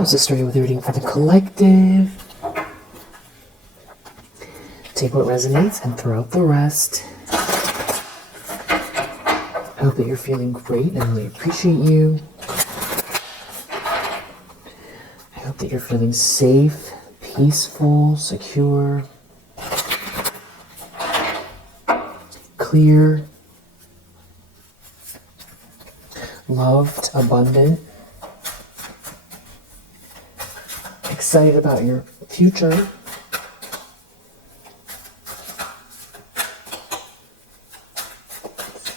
Let's just start with a reading for the collective. Take what resonates and throw out the rest. I hope that you're feeling great and really appreciate you. I hope that you're feeling safe, peaceful, secure, clear, loved, abundant, excited about your future. Let's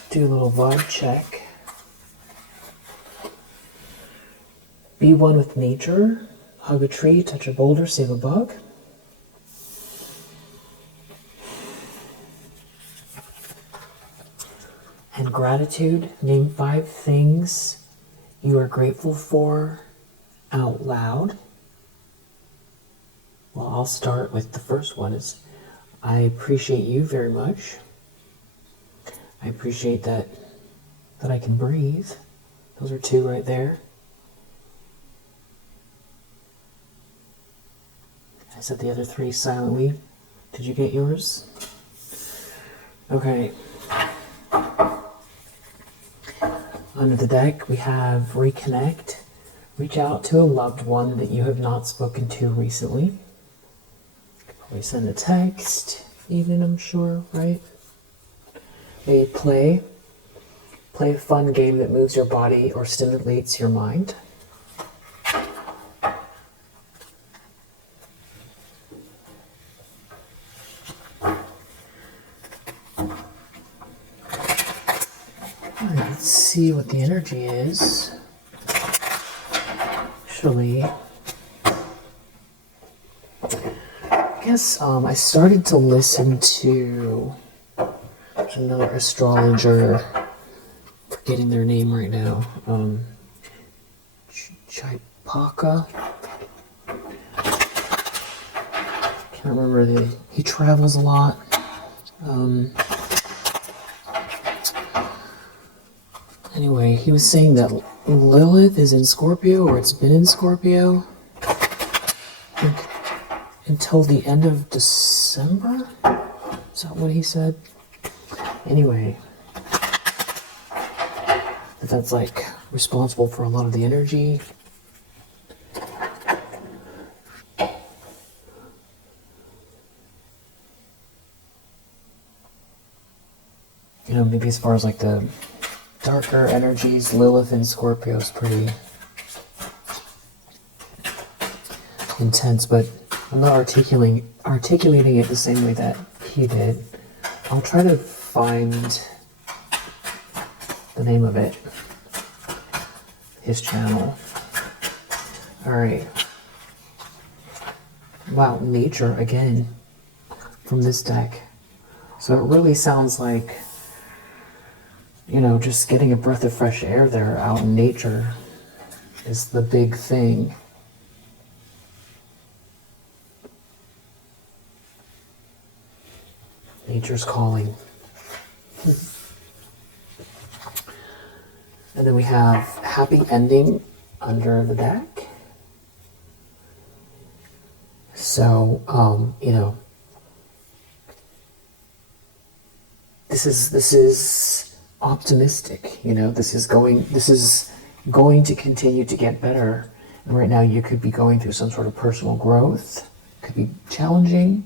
do a little vibe check. Be one with nature. Hug a tree, touch a boulder, save a bug. And gratitude. Name 5 things you are grateful for out loud. Well, I'll start with the first one. Is I appreciate you very much. I appreciate that I can breathe. Those are 2 right there. I said the other 3 silently. Did you get yours? Okay. Under the deck, we have Reconnect. Reach out to a loved one that you have not spoken to recently. You could probably send a text, even, I'm sure, right? Maybe play a fun game that moves your body or stimulates your mind. Let's see what the energy is. Actually, I guess I started to listen to another astrologer, forgetting their name right now, Chaipaka. Can't remember he travels a lot. Anyway, he was saying that Lilith is in Scorpio, or it's been in Scorpio, until the end of December? Is that what he said? Anyway, that's like responsible for a lot of the energy. You know, maybe as far as like the darker energies, Lilith in Scorpio is pretty intense, but I'm not articulating it the same way that he did. I'll try to find the name of it, his channel. Alright. Wow, nature again from this deck. So it really sounds like, you know, just getting a breath of fresh air there out in nature is the big thing. Nature's calling. And then we have happy ending under the deck. So, you know, this is optimistic, you know, this is going to continue to get better. And right now you could be going through some sort of personal growth, could be challenging.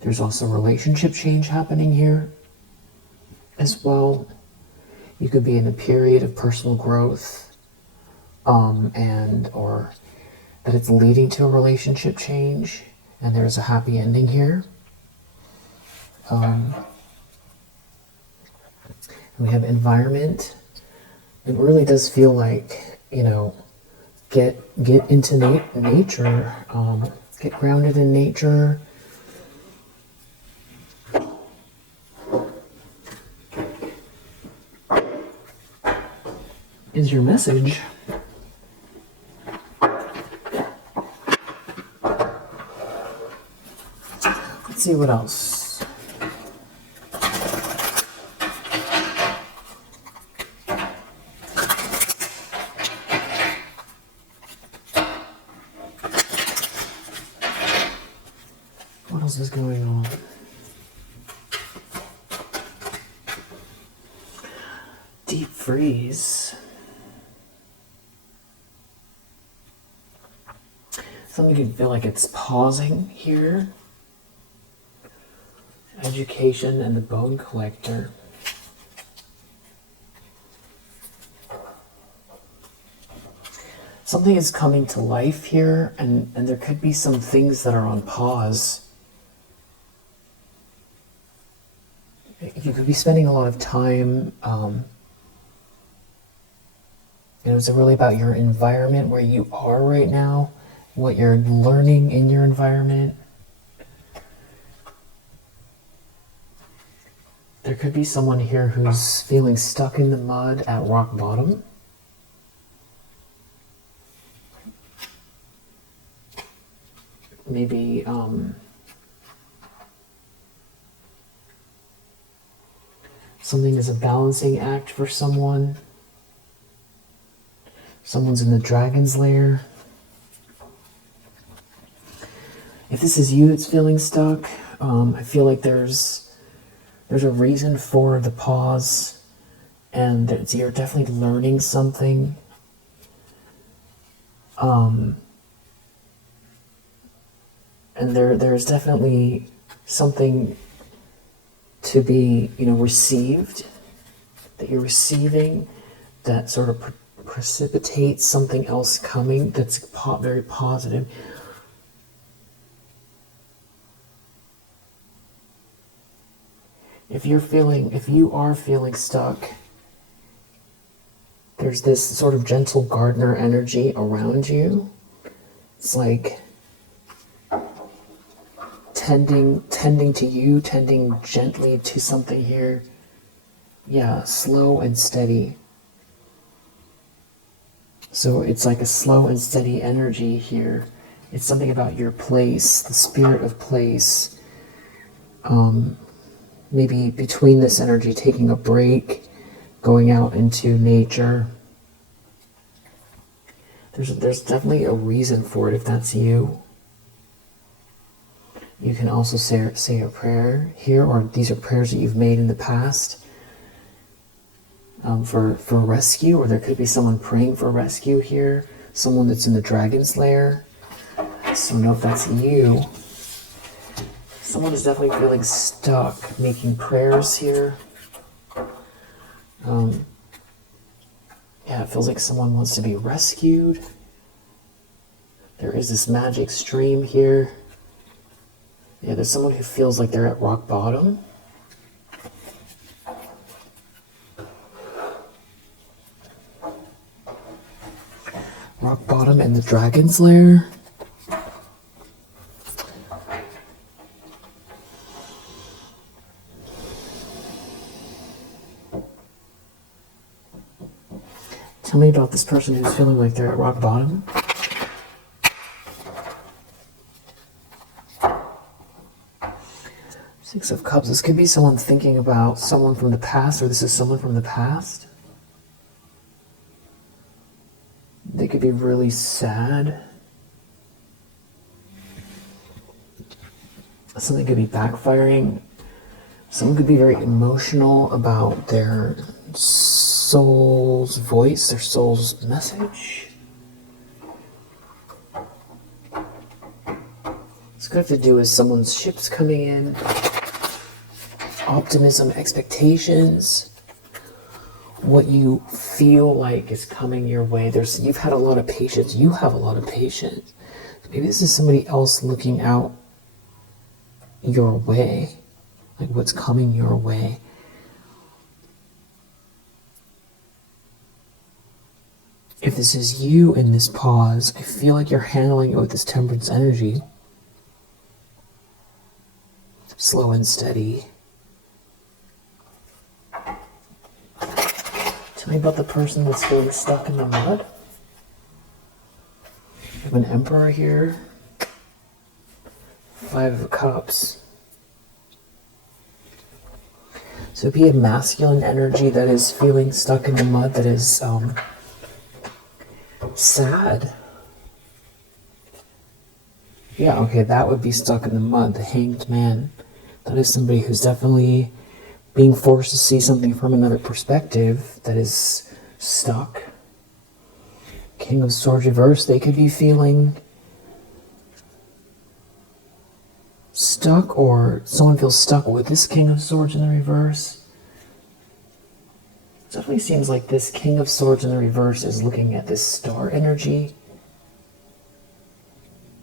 There's also relationship change happening here as well. You could be in a period of personal growth, or that it's leading to a relationship change, and there's a happy ending here. We have environment. It really does feel like, you know, get into nature, get grounded in nature. Is your message. Let's see what else. else is going on? Deep freeze. Something could feel like it's pausing here. Education and the bone collector. Something is coming to life here, and there could be some things that are on pause. You could be spending a lot of time, it's really about your environment, where you are right now, what you're learning in your environment. There could be someone here who's feeling stuck in the mud at rock bottom. Maybe something is a balancing act for someone. Someone's in the dragon's lair. If this is you that's feeling stuck, I feel like there's a reason for the pause, and you're definitely learning something. And there's definitely something to be, received, that you're receiving, that sort of precipitates something else coming that's very positive. If you are feeling stuck, there's this sort of gentle gardener energy around you. It's like tending to you, tending gently to something here. Yeah, slow and steady. So it's like a slow and steady energy here. It's something about your place, the spirit of place. Maybe between this energy, taking a break, going out into nature. There's definitely a reason for it if that's you. You can also say a prayer here, or these are prayers that you've made in the past for rescue, or there could be someone praying for rescue here, someone that's in the dragon's lair. So I don't know if that's you. Someone is definitely feeling stuck, making prayers here. Yeah, it feels like someone wants to be rescued. There is this magic stream here. Yeah, there's someone who feels like they're at rock bottom. Rock bottom in the dragon's lair. Tell me about this person who's feeling like they're at rock bottom. Six of Cups. This could be someone thinking about someone from the past, or this is someone from the past. They could be really sad. Something could be backfiring. Someone could be very emotional about their soul's voice, their soul's message. This could have to do with someone's ships coming in. Optimism, expectations, what you feel like is coming your way. You've had a lot of patience. You have a lot of patience. Maybe this is somebody else looking out your way, like what's coming your way. If this is you in this pause, I feel like you're handling it with this temperance energy. Slow and steady. Tell me about the person that's feeling stuck in the mud. We have an Emperor here. 5 of Cups. So it'd be a masculine energy that is feeling stuck in the mud, that is sad. Yeah, okay, that would be stuck in the mud. The Hanged Man. That is somebody who's definitely being forced to see something from another perspective that is stuck. King of Swords reverse, they could be feeling stuck, or someone feels stuck with this King of Swords in the reverse. It definitely seems like this King of Swords in the reverse is looking at this star energy,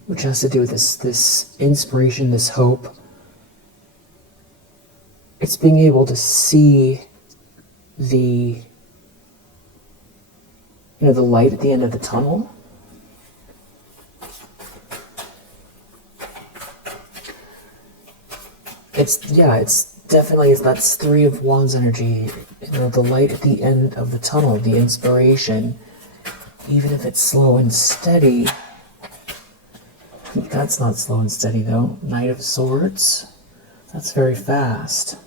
which has to do with this inspiration, this hope. It's being able to see the the light at the end of the tunnel. It's definitely, that's Three of Wands energy. The light at the end of the tunnel, the inspiration, even if it's slow and steady. That's not slow and steady though. Knight of Swords, that's very fast.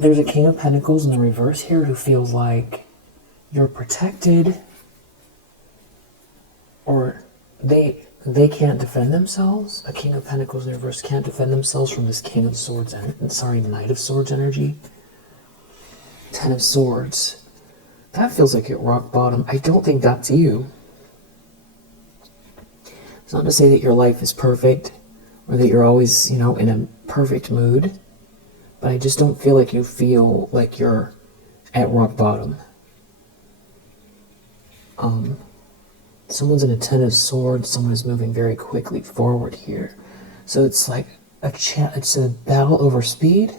There's a King of Pentacles in the reverse here who feels like you're protected, or they can't defend themselves. A King of Pentacles in the reverse can't defend themselves from this King of Swords, Knight of Swords energy. Ten of Swords. That feels like at rock bottom. I don't think that's you. It's not to say that your life is perfect or that you're always, in a perfect mood, but I just don't feel like you feel like you're at rock bottom. Someone's in a Ten of Swords, someone is moving very quickly forward here. So it's like it's a battle over speed,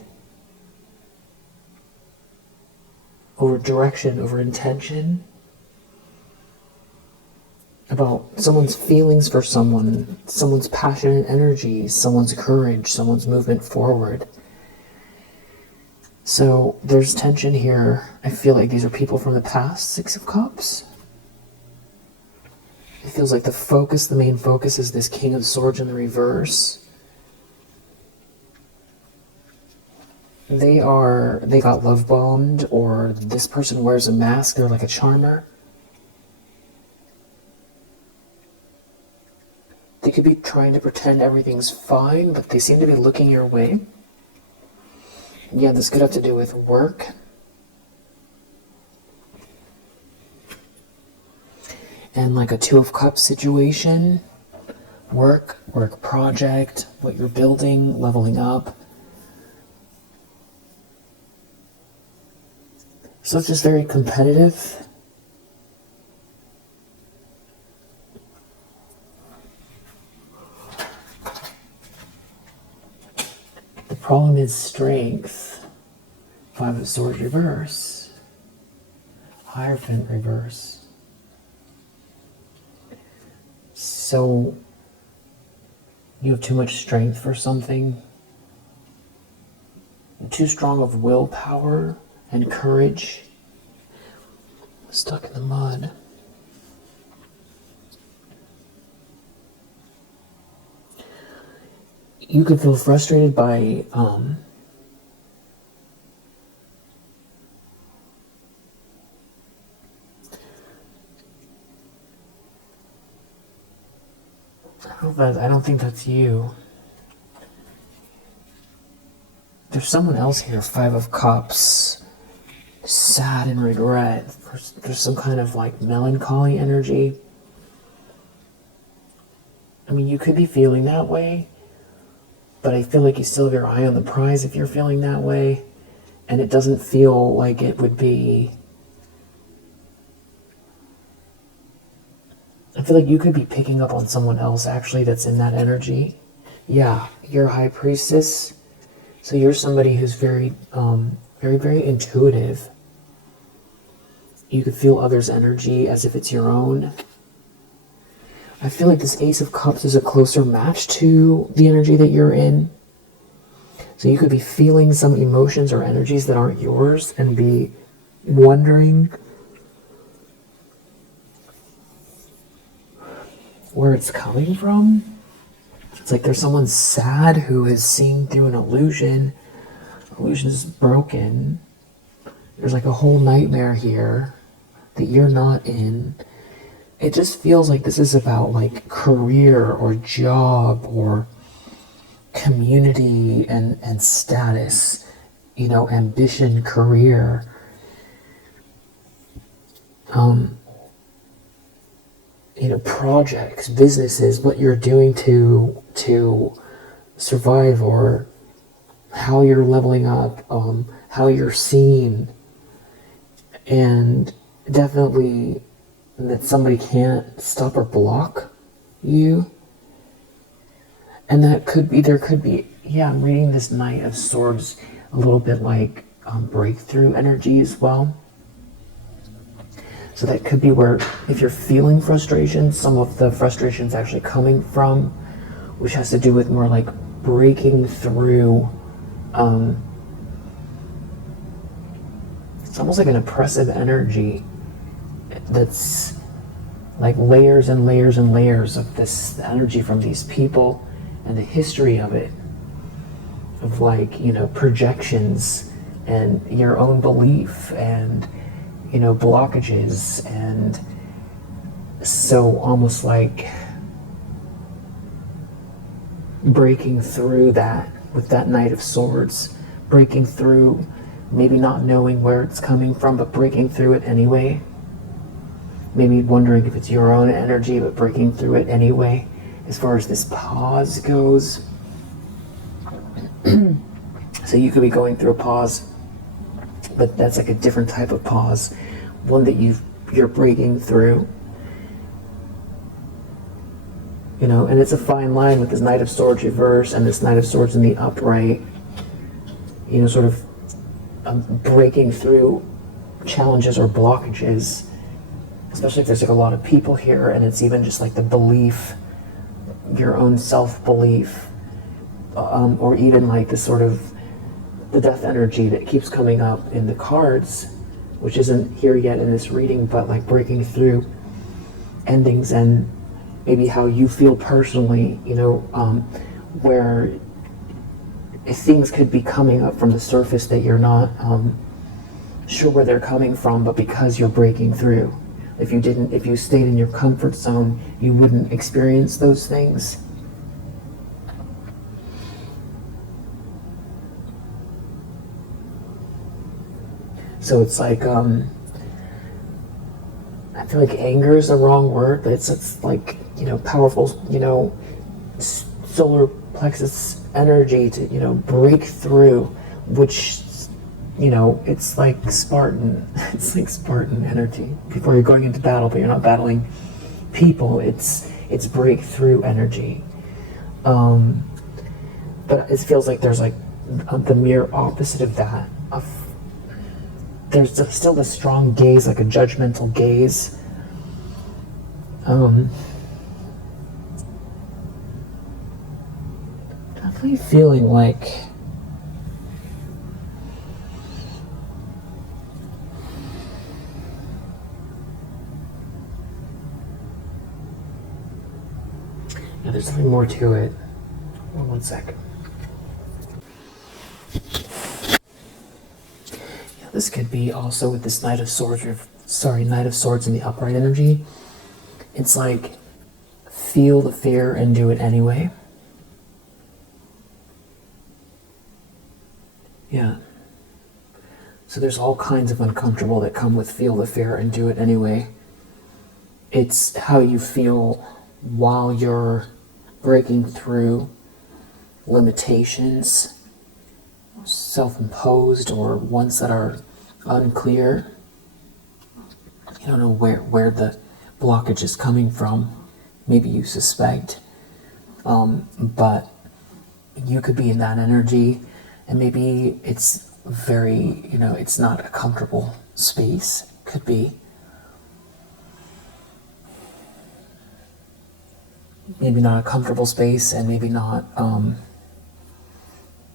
over direction, over intention, about someone's feelings for someone, someone's passion and energy, someone's courage, someone's movement forward. So there's tension here. I feel like these are people from the past. Six of Cups. It feels like the main focus is this King of Swords in the reverse. They got love bombed, or this person wears a mask, they're like a charmer. They could be trying to pretend everything's fine, but they seem to be looking your way. Yeah, this could have to do with work. And like a Two of Cups situation. Work project, what you're building, leveling up. So it's just very competitive. The problem is strength. Five of Swords reverse. Hierophant reverse. So you have too much strength for something. Too strong of willpower and courage. Stuck in the mud. You could feel frustrated by I don't think that's you. There's someone else here, Five of Cups. Sad and regret. There's some kind of like melancholy energy. I mean, you could be feeling that way, but I feel like you still have your eye on the prize if you're feeling that way, and it doesn't feel like it would be... I feel like you could be picking up on someone else actually that's in that energy. Yeah, you're a High Priestess, so you're somebody who's very, very intuitive. You could feel others' energy as if it's your own. I feel like this Ace of Cups is a closer match to the energy that you're in. So you could be feeling some emotions or energies that aren't yours and be wondering where it's coming from. It's like there's someone sad who is seeing through an illusion. Illusion is broken. there's like a whole nightmare here that you're not in. It just feels like this is about like career or job or community and status, ambition, career. Projects, businesses, what you're doing to survive, or how you're leveling up, how you're seen, and definitely that somebody can't stop or block you. And there could be, I'm reading this Knight of Swords a little bit like breakthrough energy as well. So that could be where, if you're feeling frustration, some of the frustration's actually coming from, which has to do with more like breaking through. It's almost like an oppressive energy that's like layers and layers and layers of this energy from these people and the history of it, of like, projections and your own belief and, blockages. And so almost like breaking through that with that Knight of Swords, breaking through, maybe not knowing where it's coming from, but breaking through it anyway. Maybe wondering if it's your own energy, but breaking through it anyway. As far as this pause goes, so you could be going through a pause, but that's like a different type of pause, one that you're breaking through. And it's a fine line with this Knight of Swords reverse and this Knight of Swords in the upright, sort of breaking through challenges or blockages, especially if there's like a lot of people here and it's even just like the belief, your own self-belief, or even like this sort of the death energy that keeps coming up in the cards, which isn't here yet in this reading, but like breaking through endings and maybe how you feel personally, where things could be coming up from the surface that you're not sure where they're coming from, but because you're breaking through. If you stayed in your comfort zone, you wouldn't experience those things. So it's like, I feel like anger is the wrong word, but it's like, powerful, solar plexus energy to, break through, which, it's like Spartan. It's like Spartan energy. Before you're going into battle, but you're not battling people, it's breakthrough energy. But it feels like there's like the mere opposite of that. There's still a strong gaze, like a judgmental gaze. Definitely feeling like there's something more to it. One second. This could be also with this Knight of Swords, Knight of Swords in the upright energy. It's like, feel the fear and do it anyway. Yeah. So there's all kinds of uncomfortable that come with feel the fear and do it anyway. It's how you feel while you're breaking through limitations, self-imposed or ones that are unclear. You don't know where the blockage is coming from. Maybe you suspect, but you could be in that energy, and maybe it's very, it's not a comfortable space. Could be. Maybe not a comfortable space, and maybe not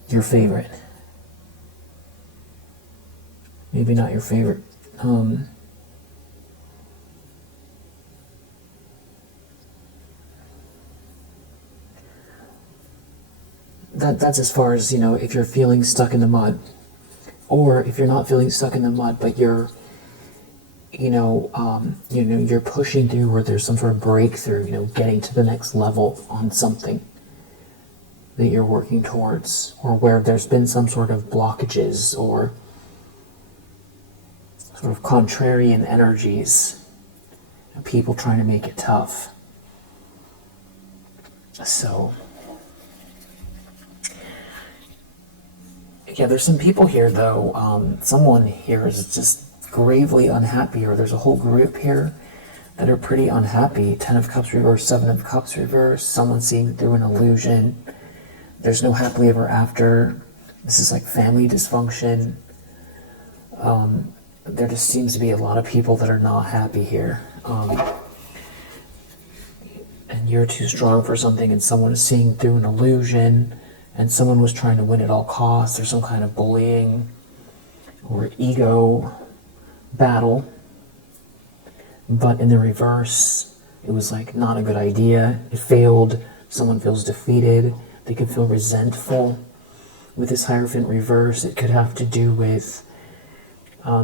your favorite. Maybe not your favorite. That's as far as, if you're feeling stuck in the mud. Or if you're not feeling stuck in the mud, but you're, you're pushing through where there's some sort of breakthrough, getting to the next level on something that you're working towards, or where there's been some sort of blockages or sort of contrarian energies, people trying to make it tough. So, yeah, there's some people here though, someone here is just gravely unhappy, or there's a whole group here that are pretty unhappy. 10 of Cups reverse, 7 of Cups reverse, someone seeing through an illusion. There's no happily ever after. This is like family dysfunction. There just seems to be a lot of people that are not happy here. And you're too strong for something, and someone is seeing through an illusion, and someone was trying to win at all costs. There's some kind of bullying or ego battle. But in the reverse, it was like not a good idea. It failed. Someone feels defeated. They could feel resentful. With this Hierophant reverse, it could have to do with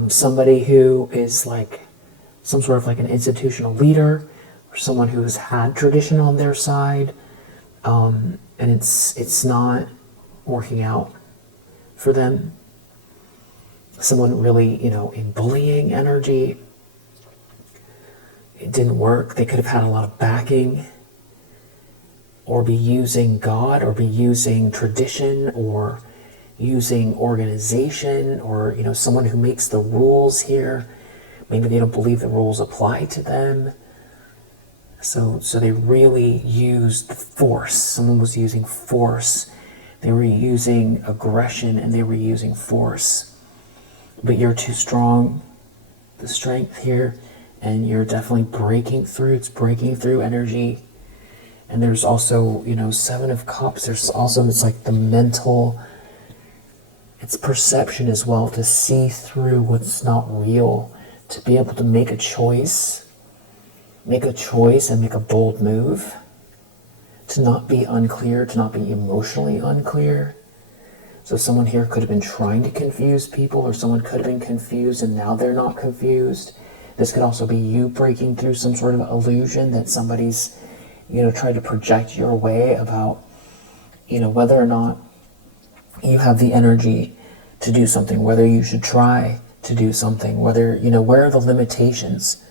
somebody who is like some sort of like an institutional leader, or someone who has had tradition on their side, and it's not working out for them. Someone really, in bullying energy, it didn't work. They could have had a lot of backing, or be using God, or be using tradition, or using organization, or someone who makes the rules here. Maybe they don't believe the rules apply to them. So they really used force. Someone was using force. They were using aggression, and they were using force. But you're too strong. The strength here, and you're definitely breaking through. It's breaking through energy. And there's also, 7 of Cups. There's also, it's like the mental, it's perception as well, to see through what's not real, to be able to make a choice and make a bold move, to not be unclear, to not be emotionally unclear. So someone here could have been trying to confuse people, or someone could have been confused and now they're not confused. This could also be you breaking through some sort of illusion that somebody's tried to project your way about whether or not you have the energy to do something, whether you should try to do something, whether where are the limitations,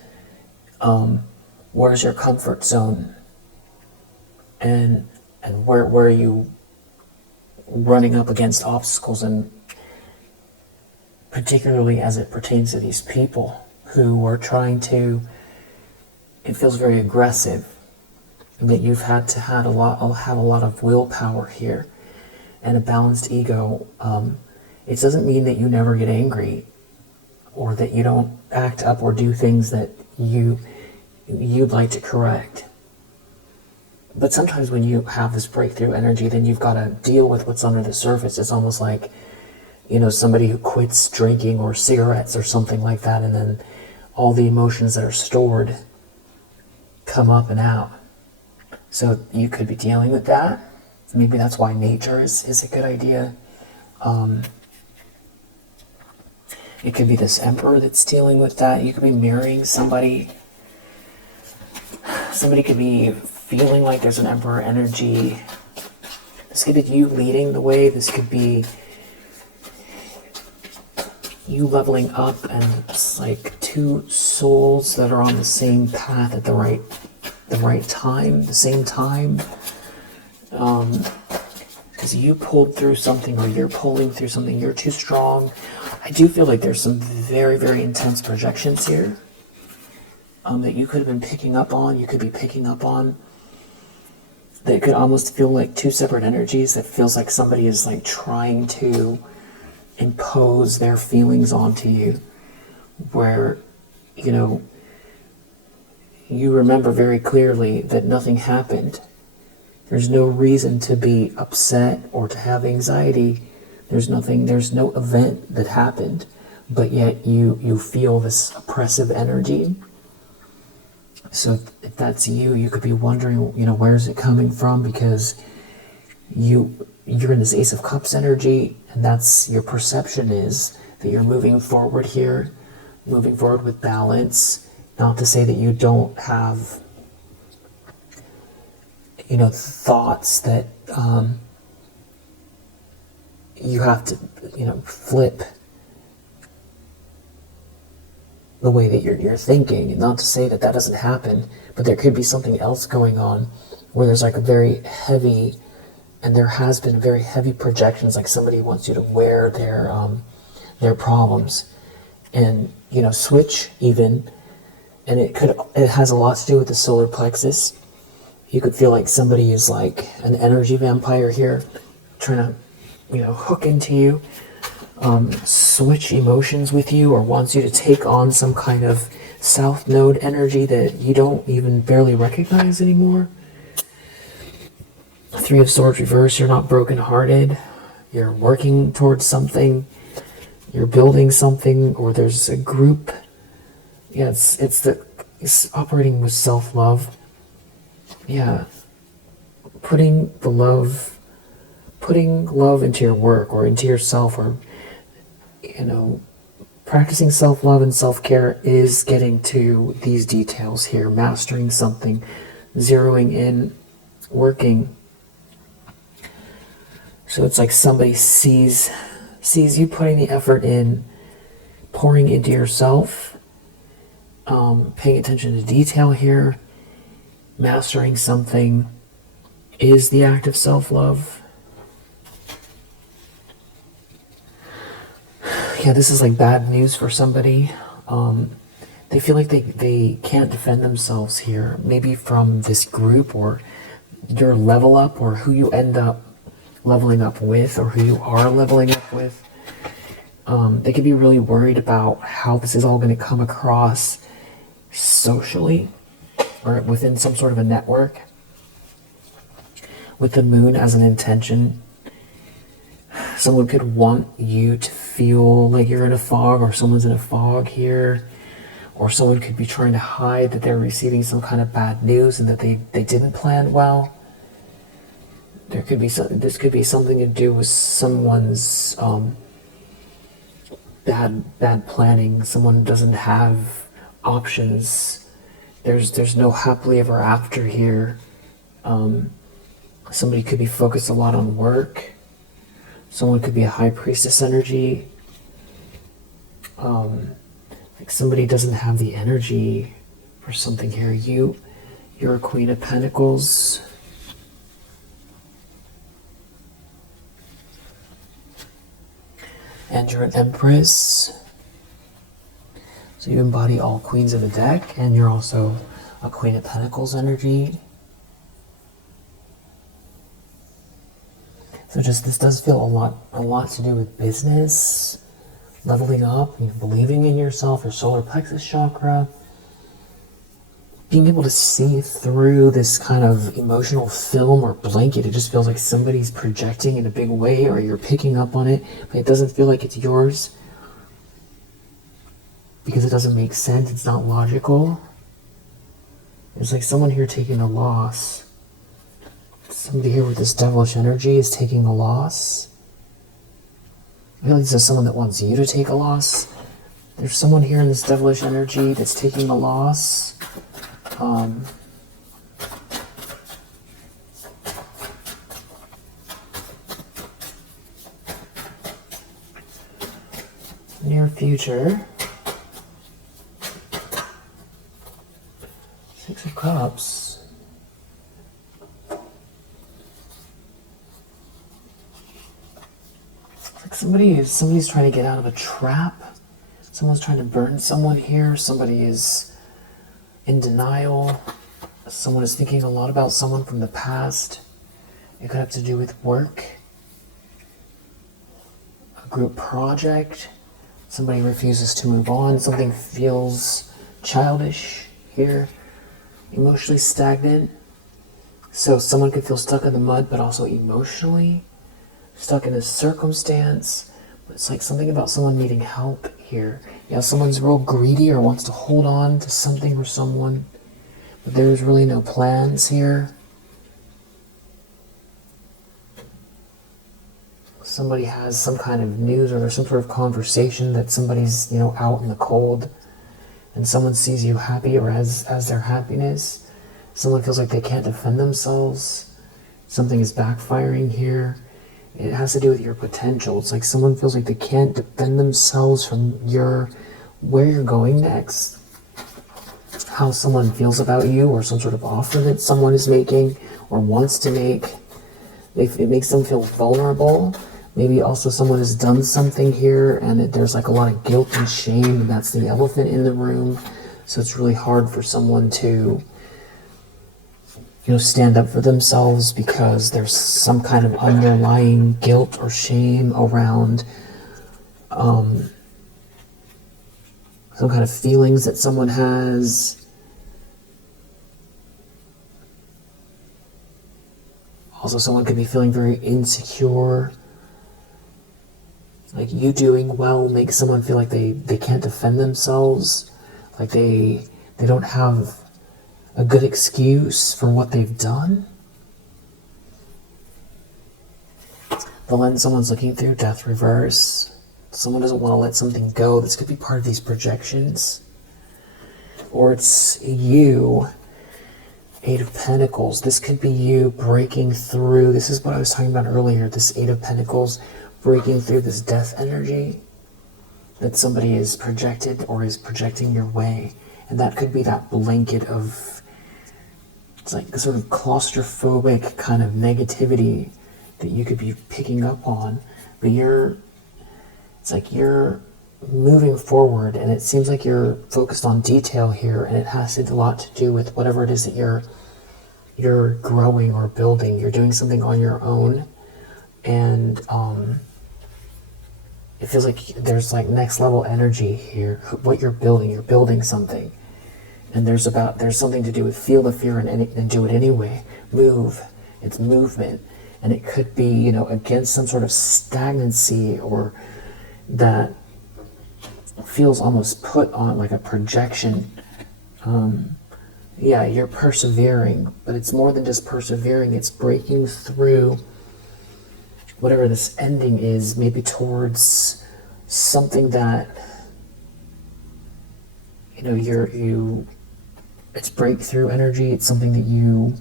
where's your comfort zone, and where are you running up against obstacles, and particularly as it pertains to these people who are trying to, it feels very aggressive, that you've had to have a lot of willpower here and a balanced ego. It doesn't mean that you never get angry, or that you don't act up or do things that you'd like to correct. But sometimes when you have this breakthrough energy, then you've got to deal with what's under the surface. It's almost like, somebody who quits drinking or cigarettes or something like that, and then all the emotions that are stored come up and out. So you could be dealing with that. Maybe that's why nature is a good idea. It could be this Emperor that's dealing with that. You could be marrying somebody. Somebody could be feeling like there's an Emperor energy. This could be you leading the way. This could be you leveling up, and it's like two souls that are on the same path at the right time, the same time. Because you pulled through something, or you're pulling through something, you're too strong. I do feel like there's some very, very intense projections here that you could have been picking up on, you could be picking up on, that could almost feel like two separate energies, that feels like somebody is like trying to impose their feelings onto you, where, you remember very clearly that nothing happened. There's no reason to be upset or to have anxiety. There's no event that happened, but yet you feel this oppressive energy. So if that's you, you could be wondering, where is it coming from? Because you you're in this Ace of Cups energy, and that's your perception is that you're moving forward here, moving forward with balance. Not to say that you don't have, thoughts that you have to, flip the way that you're thinking. And not to say that doesn't happen, but there could be something else going on where there's like a very heavy, and there has been very heavy projections, like somebody wants you to wear their problems, and switch even, and it has a lot to do with the solar plexus. You could feel like somebody is like an energy vampire here, trying to hook into you, switch emotions with you, or wants you to take on some kind of south node energy that you don't even barely recognize anymore. Three of Swords reverse, you're not brokenhearted. You're working towards something. You're building something, or there's a group. Yeah, it's operating with self-love. Yeah, putting love into your work or into yourself, or practicing self-love and self-care is getting to these details here, mastering something, zeroing in, working. So it's like somebody sees you putting the effort in, pouring into yourself, paying attention to detail here, mastering something is the act of self-love. Yeah, this is like bad news for somebody. They feel like they can't defend themselves here, maybe from this group or your level up, or who you end up leveling up with, or who you are leveling up with. They could be really worried about how this is all going to come across socially or within some sort of a network. With the moon as an intention, someone could want you to feel like you're in a fog, or someone's in a fog here, or someone could be trying to hide that they're receiving some kind of bad news and that they didn't plan well. This could be something to do with someone's bad planning. Someone doesn't have options. There's no happily ever after here. Somebody could be focused a lot on work. Someone could be a high priestess energy. Like somebody doesn't have the energy for something here. You're a Queen of Pentacles. And you're an Empress. So you embody all Queens of the deck, and you're also a Queen of Pentacles energy. So this does feel a lot to do with business, leveling up, believing in yourself, your solar plexus chakra, being able to see through this kind of emotional film or blanket. It just feels like somebody's projecting in a big way, or you're picking up on it, but it doesn't feel like it's yours because it doesn't make sense. It's not logical. It's like someone here taking a loss. Somebody here with this devilish energy is taking a loss. I feel like this is someone that wants you to take a loss. There's someone here in this devilish energy that's taking a loss. Near future. Six of Cups. Somebody's trying to get out of a trap. Someone's trying to burn someone here. Somebody is in denial. Someone is thinking a lot about someone from the past. It could have to do with work, a group project. Somebody refuses to move on. Something feels childish here, emotionally stagnant. So someone could feel stuck in the mud, but also emotionally stuck in a circumstance. But it's like something about someone needing help here. Someone's real greedy or wants to hold on to something or someone, but there's really no plans here. somebody has some kind of news, or there's some sort of conversation that somebody's, out in the cold, and someone sees you happy or as their happiness. Someone feels like they can't defend themselves. Something is backfiring here. It has to do with your potential. It's like someone feels like they can't defend themselves from where you're going next. How someone feels about you, or some sort of offer that someone is making or wants to make. It makes them feel vulnerable. Maybe also someone has done something here, and there's like a lot of guilt and shame, and that's the elephant in the room. So it's really hard for someone to stand up for themselves, because there's some kind of underlying guilt or shame around some kind of feelings that someone has. Also, someone could be feeling very insecure. Like, you doing well makes someone feel like they can't defend themselves. Like they don't have a good excuse for what they've done. The lens someone's looking through, death reverse. Someone doesn't want to let something go. This could be part of these projections. Or it's you, Eight of Pentacles. This could be you breaking through. This is what I was talking about earlier, this Eight of Pentacles, breaking through this death energy that somebody is projected or is projecting your way. And that could be that blanket of, it's like a sort of claustrophobic kind of negativity that you could be picking up on. But it's like you're moving forward, and it seems like you're focused on detail here, and it has a lot to do with whatever it is that you're growing or building. You're doing something on your own, and it feels like there's like next level energy here. What you're building something, and there's something to do with feel the fear and do it anyway. Move. It's movement, and it could be against some sort of stagnancy, or that feels almost put on like a projection. Yeah, you're persevering, but it's more than just persevering. It's breaking through whatever this ending is, maybe towards something that it's breakthrough energy. It's something that you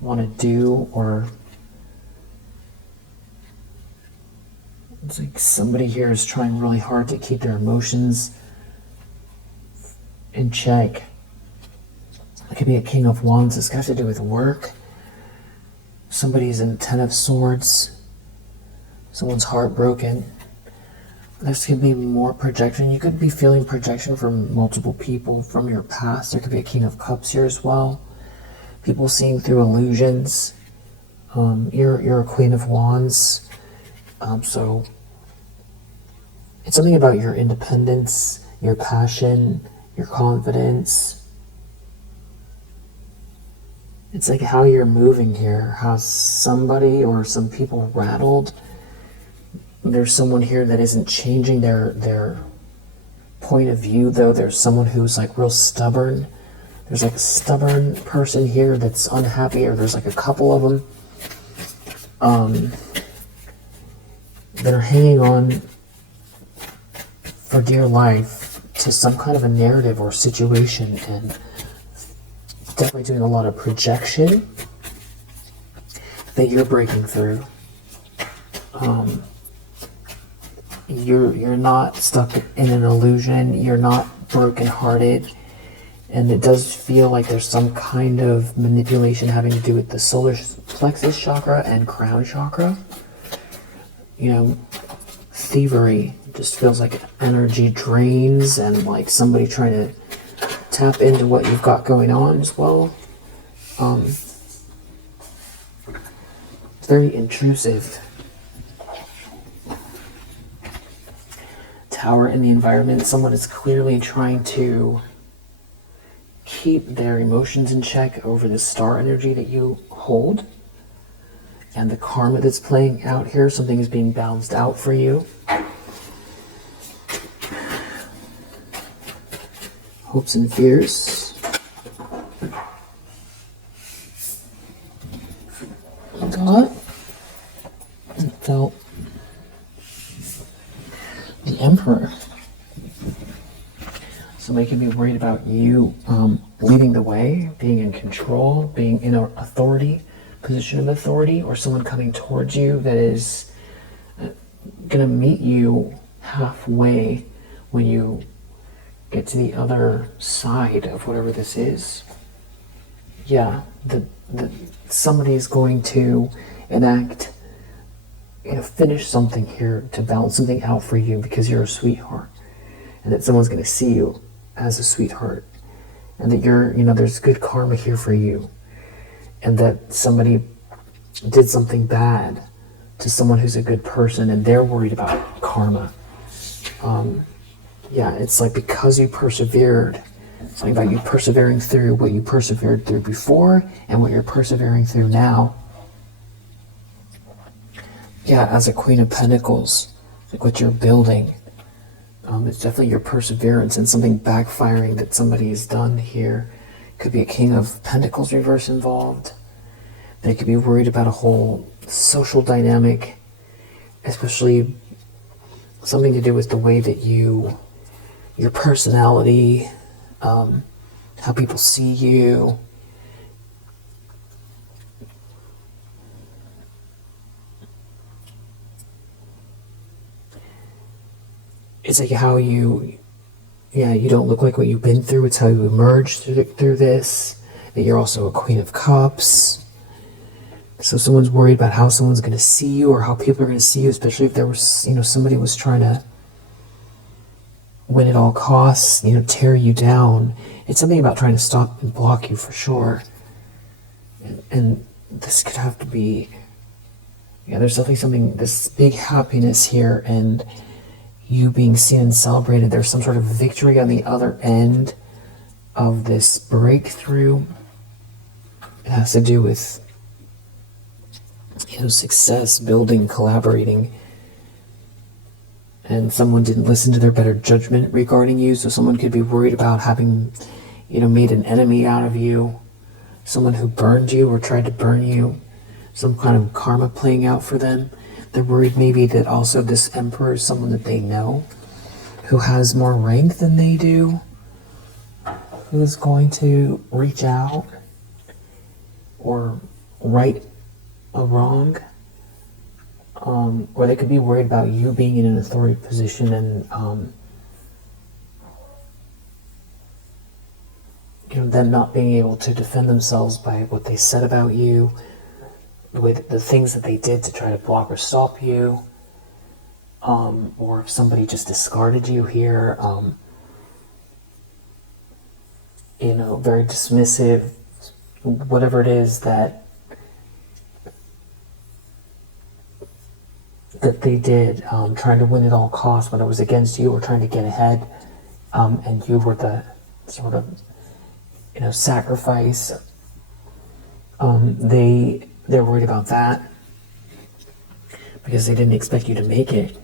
want to do, or it's like somebody here is trying really hard to keep their emotions in check. It could be a King of Wands. This has to do with work. Somebody's in Ten of Swords. Someone's heartbroken. This could be more projection. You could be feeling projection from multiple people from your past. There could be a King of Cups here as well. People seeing through illusions. You're a Queen of Wands. So it's something about your independence, your passion, your confidence. It's like how you're moving here, how somebody or some people rattled. There's someone here that isn't changing their point of view, though. There's someone who's like real stubborn. There's like a stubborn person here that's unhappy, or there's like a couple of them that are hanging on for dear life to some kind of a narrative or situation, and definitely doing a lot of projection that you're breaking through. You're not stuck in an illusion. You're not brokenhearted, and it does feel like there's some kind of manipulation having to do with the solar plexus chakra and crown chakra. Thievery just feels like energy drains, and like somebody trying to tap into what you've got going on as well. It's very intrusive. Tower in the environment. Someone is clearly trying to keep their emotions in check over the star energy that you hold, and the karma that's playing out here. Something is being balanced out for you. Hopes and fears. Got and felt. the Emperor. Somebody could be worried about you leading the way, being in control, being in an authority, position of authority, or someone coming towards you that is going to meet you halfway when you get to the other side of whatever this is. Yeah, somebody's going to enact, finish something here to balance something out for you because you're a sweetheart, and that someone's going to see you as a sweetheart, and that there's good karma here for you, and that somebody did something bad to someone who's a good person and they're worried about karma. It's like because you persevered, something about you persevering through what you persevered through before and what you're persevering through now. Yeah, as a Queen of Pentacles, like what you're building, it's definitely your perseverance and something backfiring that somebody has done here. Could be a King of Pentacles reverse involved. They could be worried about a whole social dynamic, especially something to do with the way that your personality, how people see you. It's like how you don't look like what you've been through. It's how you emerged through this. That you're also a Queen of Cups. So someone's worried about how someone's going to see you or how people are going to see you, especially if there was, somebody was trying to win at all costs, tear you down. It's something about trying to stop and block you for sure. And this could have to be, there's definitely this big happiness here and you being seen and celebrated. There's some sort of victory on the other end of this breakthrough. It has to do with, success, building, collaborating. And someone didn't listen to their better judgment regarding you, so someone could be worried about having, made an enemy out of you. Someone who burned you or tried to burn you. Some kind of karma playing out for them. They're worried maybe that also this Emperor is someone that they know, who has more rank than they do, who's going to reach out or right a wrong. Or they could be worried about you being in an authority position and them not being able to defend themselves by what they said about you, the things that they did to try to block or stop you, or if somebody just discarded you here, very dismissive, whatever it is that they did, trying to win at all costs, when it was against you or trying to get ahead, and you were the sort of, sacrifice. They're worried about that because they didn't expect you to make it.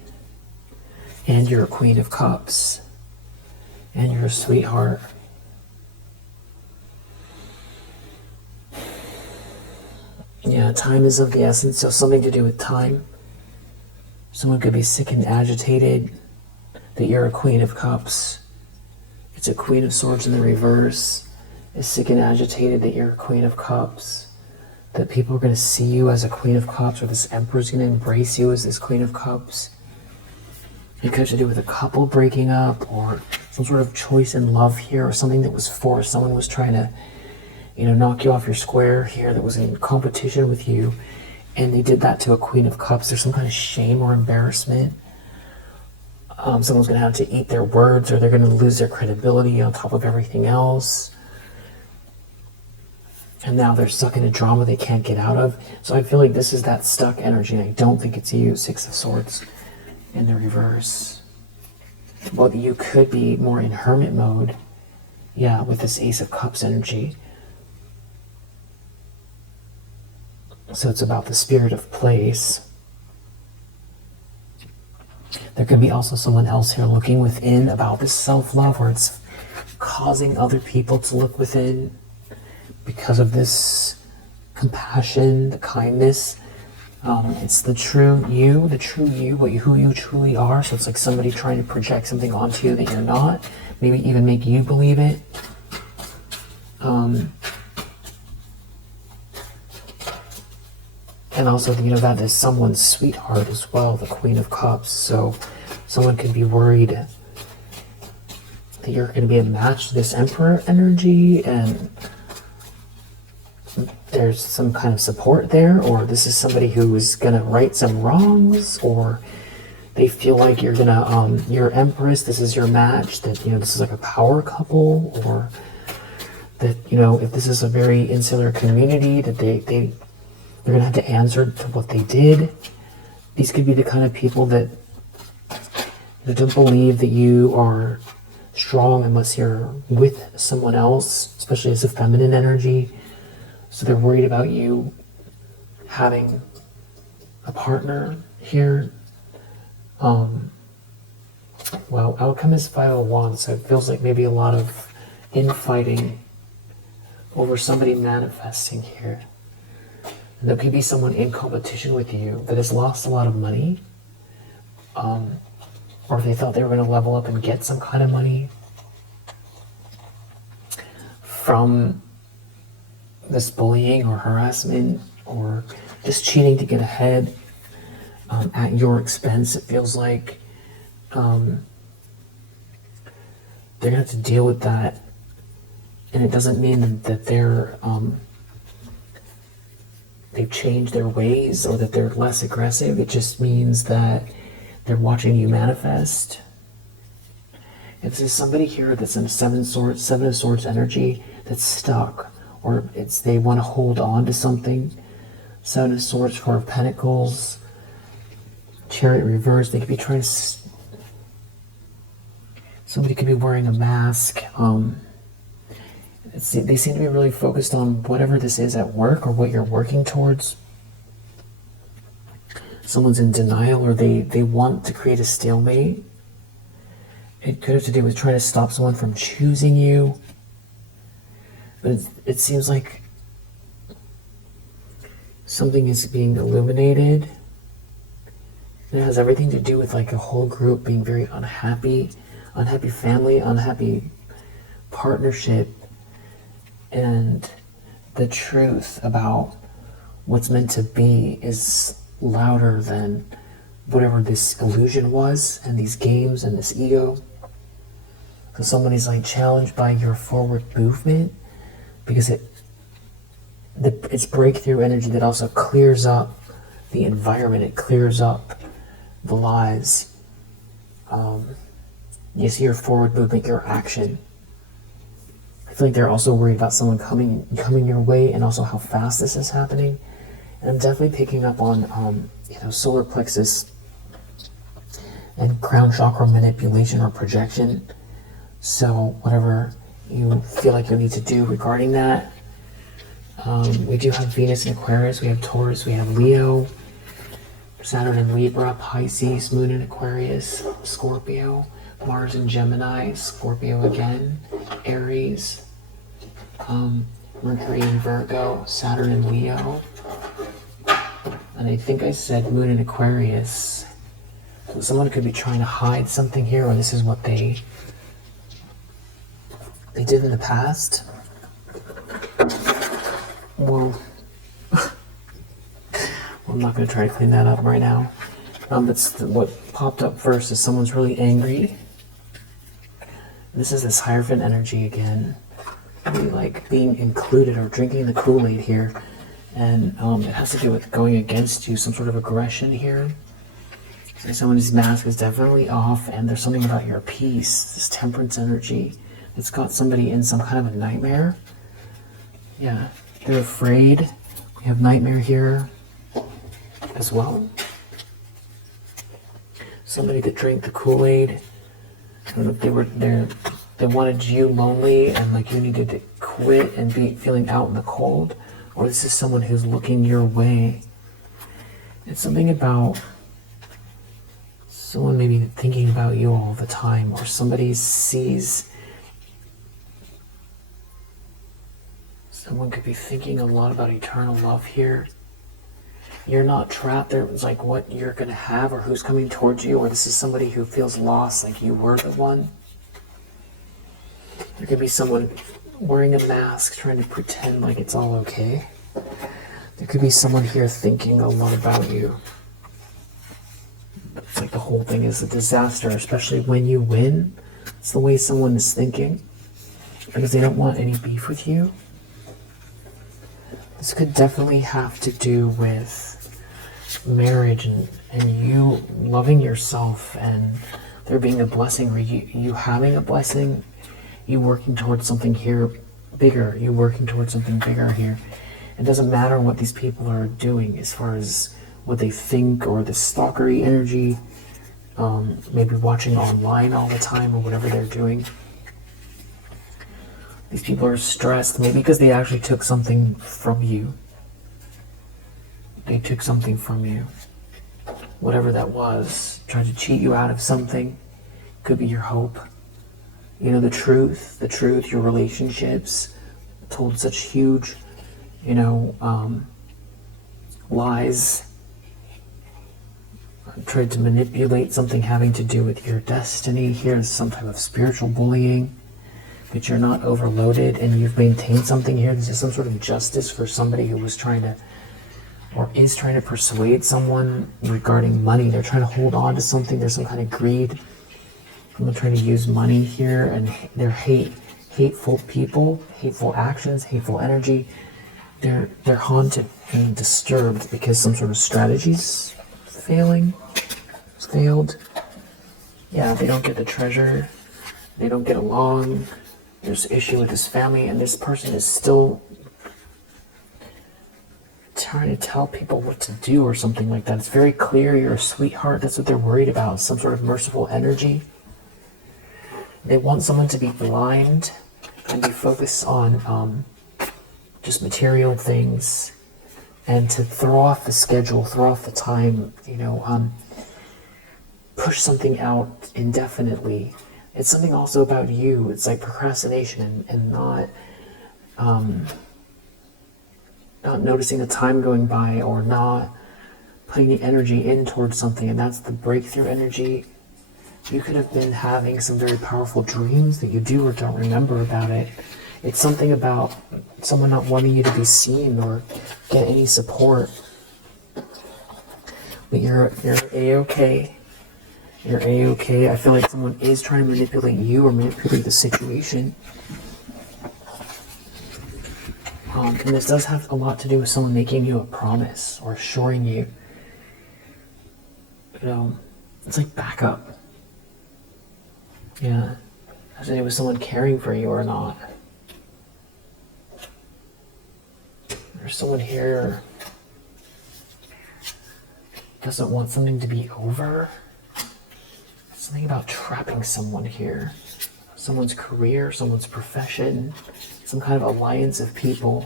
And you're a Queen of Cups. And you're a sweetheart. Yeah, time is of the essence, so something to do with time. Someone could be sick and agitated that you're a Queen of Cups. It's a Queen of Swords in the reverse. Is sick and agitated that you're a Queen of Cups. That people are going to see you as a Queen of Cups, or this Emperor's going to embrace you as this Queen of Cups. It could have to do with a couple breaking up, or some sort of choice in love here, or something that was forced. Someone was trying to, knock you off your square here, that was in competition with you, and they did that to a Queen of Cups. There's some kind of shame or embarrassment. Someone's going to have to eat their words, or they're going to lose their credibility on top of everything else. And now they're stuck in a drama they can't get out of. So I feel like this is that stuck energy. I don't think it's you, Six of Swords in the reverse. But you could be more in hermit mode, yeah, with this Ace of Cups energy. So it's about the spirit of place. There could be also someone else here looking within, about this self-love, where it's causing other people to look within because of this compassion, the kindness. It's the true you, who you truly are. So it's like somebody trying to project something onto you that you're not, maybe even make you believe it. And also, that is someone's sweetheart as well, the Queen of Cups. So someone could be worried that you're going to be a match to this Emperor energy, and there's some kind of support there, or this is somebody who is going to right some wrongs, or they feel like you're going to, you're Empress, this is your match, that, this is like a power couple, or that, if this is a very insular community, that they're going to have to answer to what they did. These could be the kind of people that don't believe that you are strong unless you're with someone else, especially as a feminine energy. So they're worried about you having a partner here. Well, outcome is 501, so it feels like maybe a lot of infighting over somebody manifesting here. And there could be someone in competition with you that has lost a lot of money, or they thought they were going to level up and get some kind of money from this bullying or harassment, or just cheating to get ahead at your expense. It feels like they're gonna have to deal with that, and it doesn't mean that they've changed their ways or that they're less aggressive. It just means that they're watching you manifest. If there's somebody here that's in a Seven of Swords energy that's stuck, or they want to hold on to something. Seven of Swords, Four of Pentacles, Chariot reverse. They could be trying to. Somebody could be wearing a mask. They seem to be really focused on whatever this is at work or what you're working towards. Someone's in denial, or they want to create a stalemate. It could have to do with trying to stop someone from choosing you. But it seems like something is being illuminated. It has everything to do with like a whole group being very unhappy family, unhappy partnership, and the truth about what's meant to be is louder than whatever this illusion was, and these games and this ego. So somebody's like challenged by your forward movement, because it's breakthrough energy that also clears up the environment. It clears up the lies. You see your forward movement, your action. I feel like they're also worried about someone coming your way, and also how fast this is happening. And I'm definitely picking up on solar plexus and crown chakra manipulation or projection. So whatever you feel like you need to do regarding that. We do have Venus in Aquarius, we have Taurus, we have Leo, Saturn in Libra, Pisces, Moon in Aquarius, Scorpio, Mars in Gemini, Scorpio again, Aries, Mercury in Virgo, Saturn in Leo, and I think I said Moon in Aquarius. So someone could be trying to hide something here, or this is what they did in the past. Well, I'm not going to try to clean that up right now. But what popped up first is someone's really angry. This is this Hierophant energy again. Really like being included or drinking the Kool-Aid here. And it has to do with going against you, some sort of aggression here. So someone's mask is definitely off, and there's something about your peace, this Temperance energy. It's got somebody in some kind of a nightmare. Yeah, they're afraid. We have nightmare here as well. Somebody that drank the Kool-Aid. I don't know if they wanted you lonely and like you needed to quit and be feeling out in the cold, or this is someone who's looking your way. It's something about someone maybe thinking about you all the time, or somebody sees. Someone could be thinking a lot about eternal love here. you're not trapped. There's like what you're going to have or who's coming towards you, or this is somebody who feels lost, like you were the one. There could be someone wearing a mask, trying to pretend like it's all okay. There could be someone here thinking a lot about you. It's like the whole thing is a disaster, especially when you win. It's the way someone is thinking, because they don't want any beef with you. This could definitely have to do with marriage and you loving yourself, and there being a blessing, or you having a blessing, you working towards something here bigger, you working towards something bigger here. It doesn't matter what these people are doing as far as what they think, or the stalkery energy, maybe watching online all the time, or whatever they're doing. These people are stressed, maybe because they actually took something from you. They took something from you. Whatever that was, tried to cheat you out of something. Could be your hope. You know, the truth, your relationships, told such huge, lies. Tried to manipulate something having to do with your destiny. Here's some type of spiritual bullying, but you're not overloaded and you've maintained something here. This is some sort of justice for somebody who was trying to, or is trying to persuade someone regarding money. They're trying to hold on to something. There's some kind of greed. Someone trying to use money here, and they're hateful people, hateful actions, hateful energy. They're haunted and disturbed because some sort of strategy's failed. Yeah, they don't get the treasure. They don't get along. There's an issue with this family, and this person is still trying to tell people what to do or something like that. It's very clear you're a sweetheart. That's what they're worried about, some sort of merciful energy. They want someone to be blind and be focused on just material things, and to throw off the schedule, throw off the time, push something out indefinitely. It's something also about you. It's like procrastination and not noticing the time going by, or not putting the energy in towards something, and that's the breakthrough energy. You could have been having some very powerful dreams that you do or don't remember about it. It's something about someone not wanting you to be seen or get any support. But you're A-okay. You're A-okay. I feel like someone is trying to manipulate you or manipulate the situation. And this does have a lot to do with someone making you a promise or assuring you. It's like backup. Yeah. Has to do with someone caring for you or not. There's someone here doesn't want something to be over. Something about trapping someone here. Someone's career, someone's profession, some kind of alliance of people.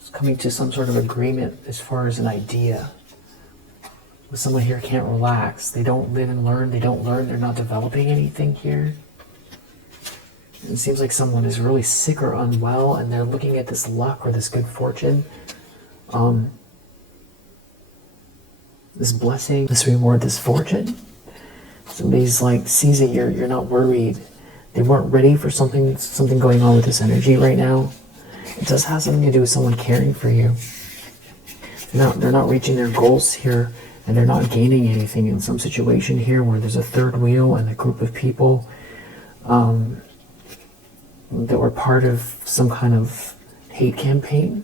It's coming to some sort of agreement as far as an idea. With someone here can't relax. They don't live and learn. They don't learn. They're not developing anything here. It seems like someone is really sick or unwell, and they're looking at this luck or this good fortune, this blessing, this reward, this fortune. Somebody's like sees that you're not worried. They weren't ready for something going on with this energy right now. It does have something to do with someone caring for you. They're not reaching their goals here, and they're not gaining anything in some situation here where there's a third wheel and a group of people that were part of some kind of hate campaign.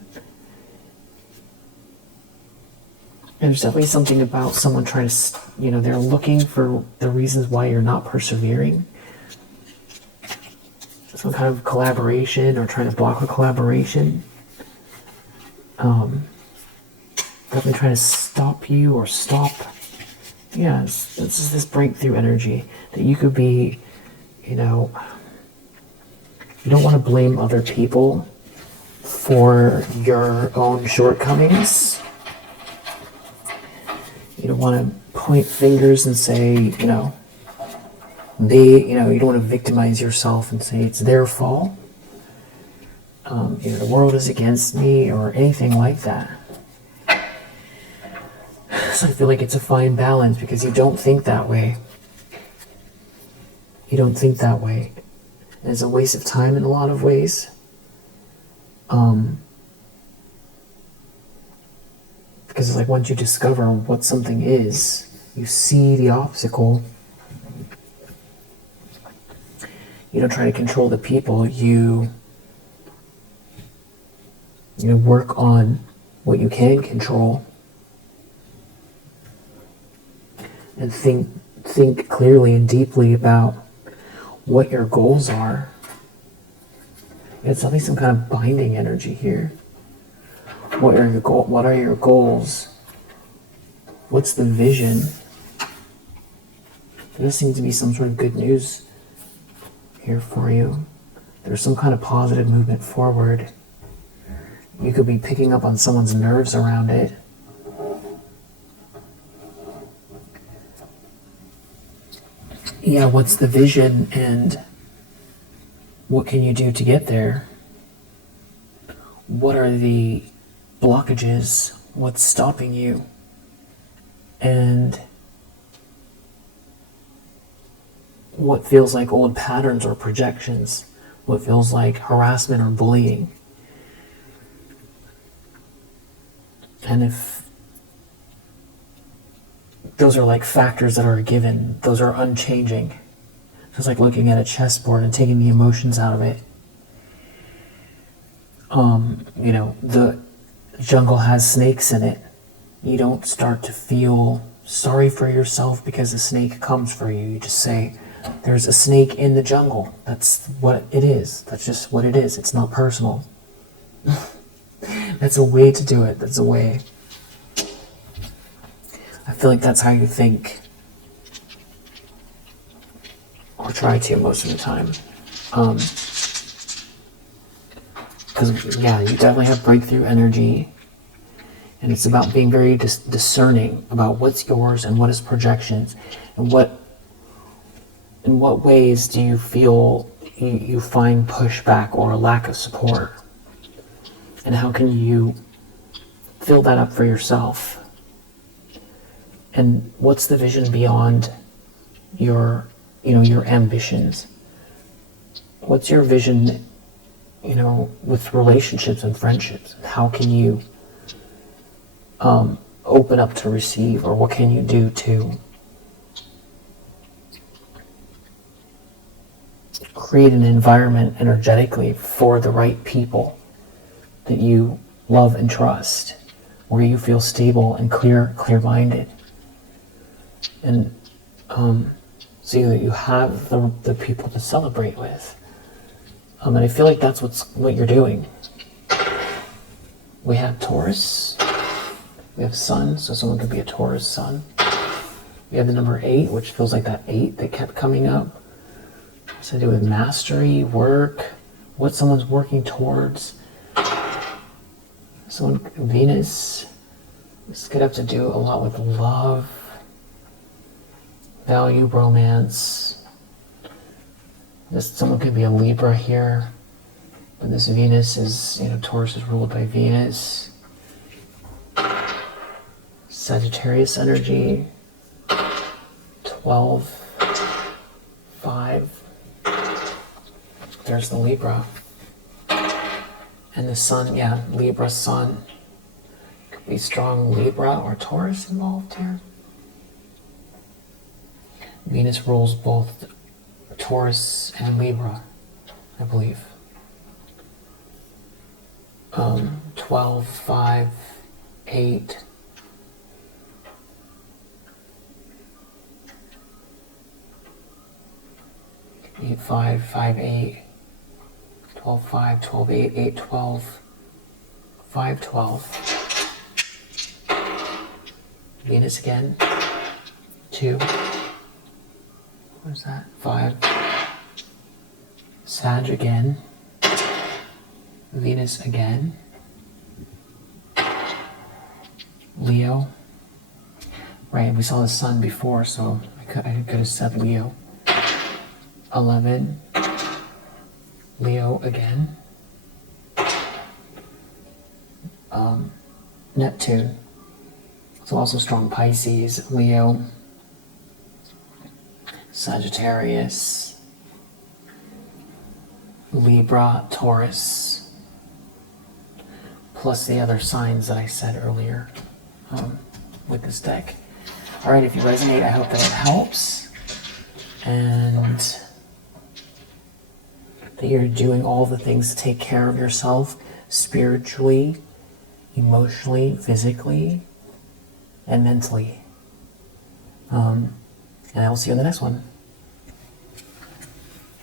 And there's definitely something about someone trying to, they're looking for the reasons why you're not persevering. Some kind of collaboration or trying to block a collaboration. Definitely trying to stop you or stop. Yeah, this is this breakthrough energy that you could be, you don't want to blame other people for your own shortcomings. You don't want to point fingers and say, you don't want to victimize yourself and say it's their fault. The world is against me or anything like that. So I feel like it's a fine balance because you don't think that way. You don't think that way. And it's a waste of time in a lot of ways. Because it's like once you discover what something is, you see the obstacle. You don't try to control the people. You work on what you can control. And think clearly and deeply about what your goals are. It's definitely some kind of binding energy here. What are your goals? What's the vision? There does seem to be some sort of good news here for you. There's some kind of positive movement forward. You could be picking up on someone's nerves around it. Yeah, what's the vision and what can you do to get there? What are the blockages? What's stopping you? And what feels like old patterns or projections? What feels like harassment or bullying? And if those are like factors that are a given, those are unchanging. It's like looking at a chessboard and taking the emotions out of it. The jungle has snakes in it. You don't start to feel sorry for yourself because a snake comes for you. You just say, there's a snake in the jungle. That's what it is. That's just what it is. It's not personal. That's a way to do it. That's a way. I feel like that's how you think. Or try to most of the time. Because, you definitely have breakthrough energy. And it's about being very discerning about what's yours and what is projections. And in what ways do you feel you find pushback or a lack of support? And how can you fill that up for yourself? And what's the vision beyond your ambitions? What's your vision, with relationships and friendships? How can you open up to receive, or what can you do to create an environment energetically for the right people that you love and trust, where you feel stable and clear-minded, and so that you have the people to celebrate with. And I feel like that's what you're doing. We have Taurus. We have Sun, so someone could be a Taurus Sun. We have the number 8, which feels like that 8 that kept coming up. It's to do with mastery, work, what someone's working towards. Venus. This could have to do a lot with love, value, romance. Someone could be a Libra here. But this Venus is, Taurus is ruled by Venus. Sagittarius energy. 12, 5. There's the Libra. And the Sun, Libra Sun. Could be strong Libra or Taurus involved here. Venus rules both Taurus and Libra, I believe. 12, 5, 8. 8, 5, 5, 8. 12, 5, 12, 8, 8, 12. 5, 12. Venus again. 2. What is that? 5. Sag again. Venus again. Leo. Right, we saw the Sun before, so I could have said Leo. 11. Leo again. Neptune. So also strong Pisces, Leo, Sagittarius, Libra, Taurus, plus the other signs that I said earlier with this deck. All right, if you resonate, I hope that it helps, and that you're doing all the things to take care of yourself spiritually, emotionally, physically, and mentally. And I will see you in the next one.